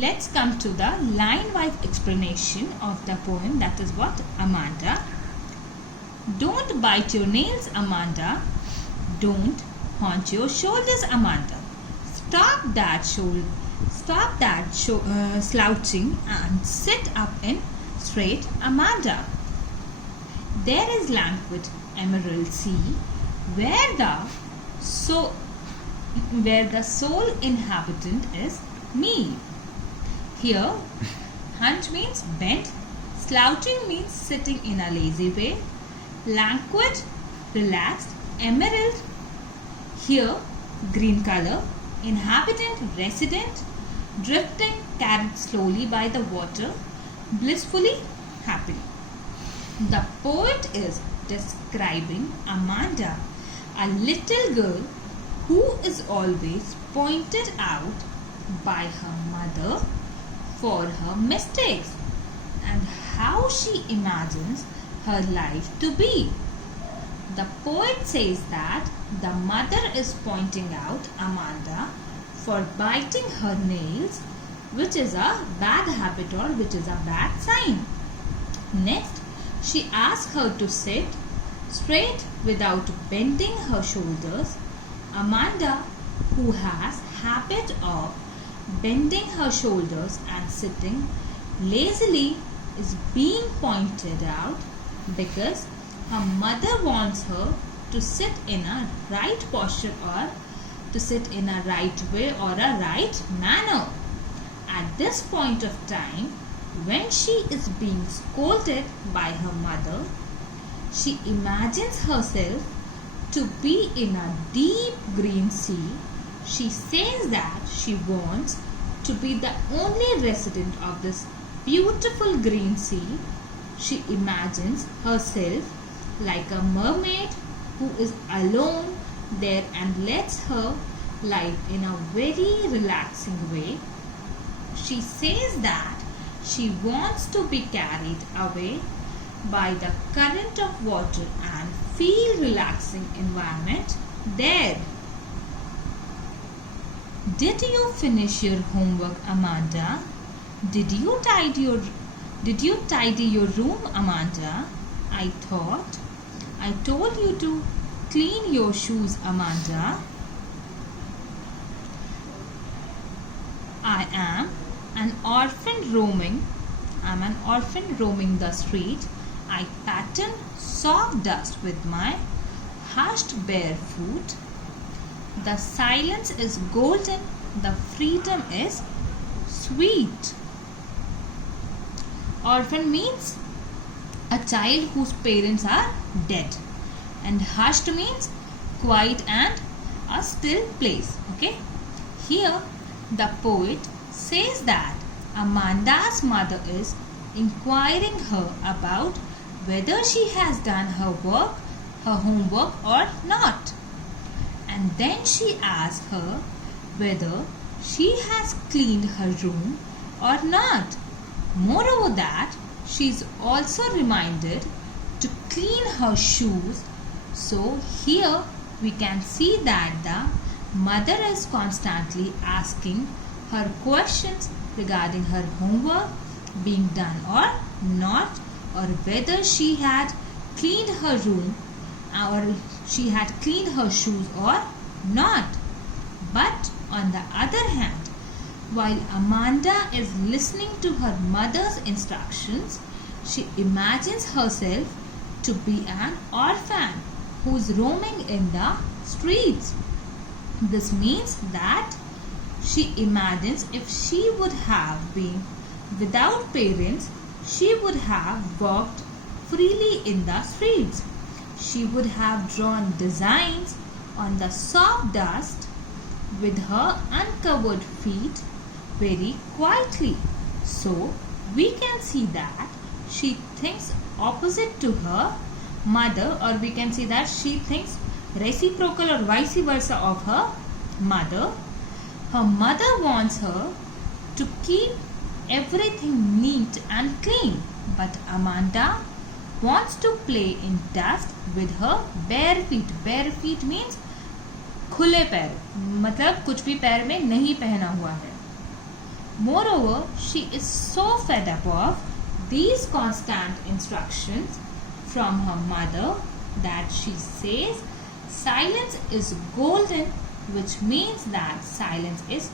Let's come to the line-wise explanation of the poem, that is what? Amanda. Don't bite your nails, Amanda. Don't haunt your shoulders, Amanda. Stop that slouching and sit up in straight, Amanda. There is languid emerald sea where the sole inhabitant is me. Here, hunch means bent, slouching means sitting in a lazy way, languid, relaxed, emerald, here green color, inhabitant, resident, drifting, carried slowly by the water, blissfully, happily. The poet is describing Amanda, a little girl who is always pointed out by her mother for her mistakes and how she imagines her life to be. The poet says that the mother is pointing out Amanda for biting her nails, which is a bad habit or which is a bad sign. Next, she asks her to sit straight without bending her shoulders. Amanda, who has habit of bending her shoulders and sitting lazily, is being pointed out because her mother wants her to sit in a right posture or to sit in a right way or a right manner. At this point of time, when she is being scolded by her mother, she imagines herself to be in a deep green sea. She says that she wants to be the only resident of this beautiful green sea. She imagines herself like a mermaid who is alone there and lets her life in a very relaxing way. She says that she wants to be carried away by the current of water and feel relaxing environment there. Did you finish your homework, Amanda? Did you tidy your room, Amanda? I told you to clean your shoes, Amanda. I am an orphan roaming the street. I pattern soft dust with my hushed bare foot. The silence is golden, the freedom is sweet. Orphan means a child whose parents are dead, and hushed means quiet and a still place. Okay, here the poet says that Amanda's mother is inquiring her about whether she has done her homework or not, and then she asks her whether she has cleaned her room or not. Moreover, that she is also reminded to clean her shoes. So here we can see that the mother is constantly asking her questions regarding her homework being done or not, or whether she had cleaned her room or she had cleaned her shoes or not. But on the other hand, while Amanda is listening to her mother's instructions, she imagines herself to be an orphan who is roaming in the streets. This means that she imagines if she would have been without parents, she would have walked freely in the streets. She would have drawn designs on the soft dust with her uncovered feet very quietly. So we can see that she thinks opposite to her mother, or we can see that she thinks reciprocal or vice versa of her mother. Her mother wants her to keep everything neat and clean, but Amanda wants to play in dust with her bare feet. Bare feet means खुले पैर, मतलब कुछ भी पैर में नहीं पहना हुआ है. Moreover, she is so fed up of these constant instructions from her mother that she says silence is golden, which means that silence is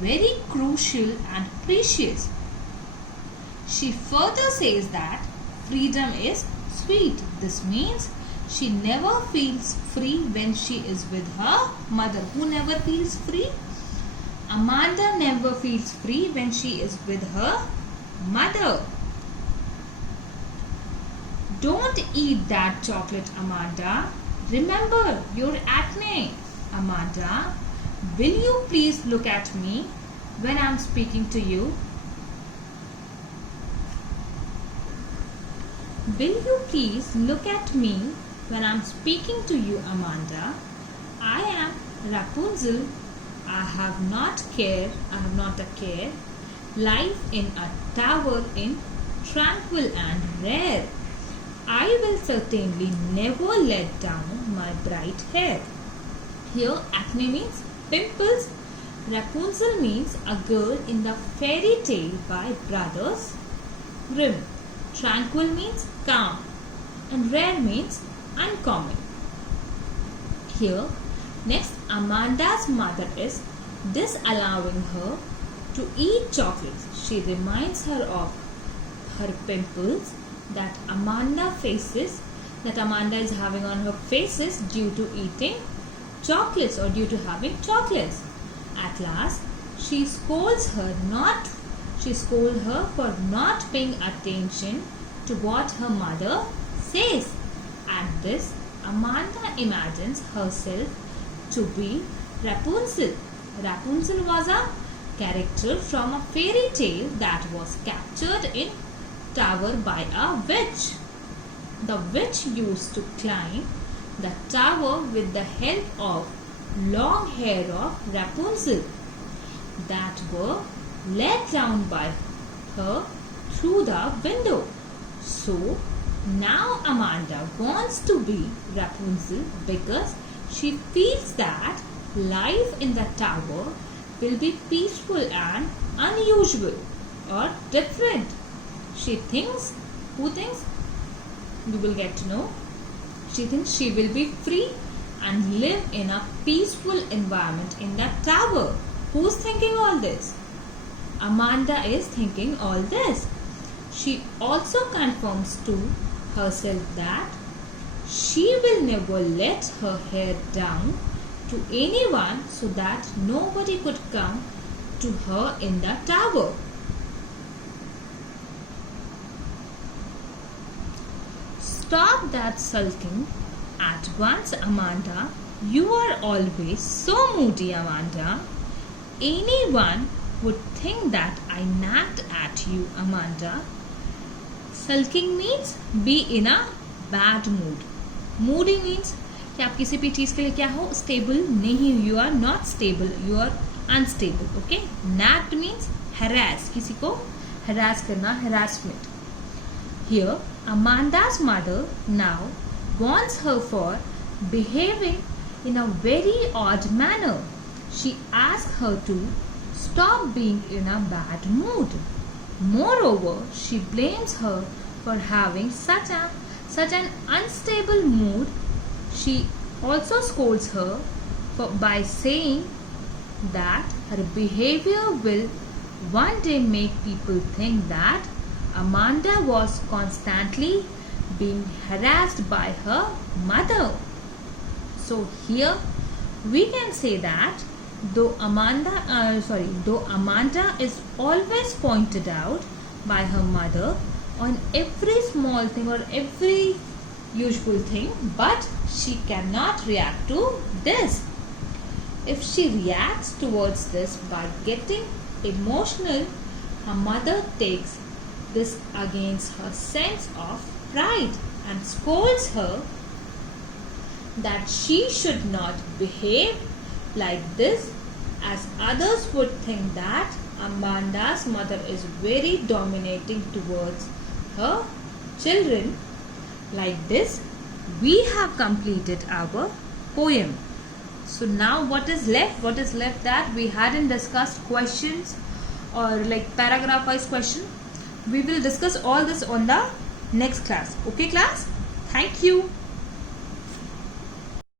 very crucial and precious. She further says that freedom is sweet. This means she never feels free when she is with her mother. Who never feels free? Amanda never feels free when she is with her mother. Don't eat that chocolate, Amanda. Remember your acne. Amanda, will you please look at me when I am speaking to you? Will you please look at me when I am speaking to you, Amanda? I am Rapunzel. I have not a care. Life in a tower in tranquil and rare. I will certainly never let down my bright hair. Here acne means pimples. Rapunzel means a girl in the fairy tale by Brothers Grimm. Tranquil means calm and rare means uncommon. Here, next, Amanda's mother is disallowing her to eat chocolates. She reminds her of her pimples that Amanda is having on her faces due to eating chocolates or due to having chocolates. At last, she scolds her for not paying attention to what her mother says. At this, Amanda imagines herself to be Rapunzel. Rapunzel was a character from a fairy tale that was captured in tower by a witch. The witch used to climb the tower with the help of long hair of Rapunzel that were let down by her through the window. So now Amanda wants to be Rapunzel because she feels that life in the tower will be peaceful and unusual or different. Who thinks? You will get to know. She thinks she will be free and live in a peaceful environment in the tower. Who's thinking all this? Amanda is thinking all this. She also confirms to herself that she will never let her hair down to anyone so that nobody could come to her in the tower. Stop that sulking at once, Amanda. You are always so moody, Amanda. Anyone would think that I nagged at you, Amanda. Sulking means be in a bad mood. Moody means कि आप किसी भी चीज़ के लिए क्या हो, stable नहीं, you are not stable, you are unstable. Okay? Nagged means harass, किसी को harass करना, harassment. Here, Amanda's mother now warns her for behaving in a very odd manner. She asks her to stop being in a bad mood. Moreover, she blames her for having such an unstable mood. She also scolds her by saying that her behavior will one day make people think that Amanda was constantly being harassed by her mother. So here we can say that though Amanda is always pointed out by her mother on every small thing or every usual thing, but she cannot react to this. If she reacts towards this by getting emotional, her mother takes this against her sense of pride and scolds her that she should not behave like this, as others would think that Amanda's mother is very dominating towards her children. Like this, we have completed our poem. So now what is left? What is left that we hadn't discussed questions or like paragraph wise question. We will discuss all this on the next class. Okay class? Thank you.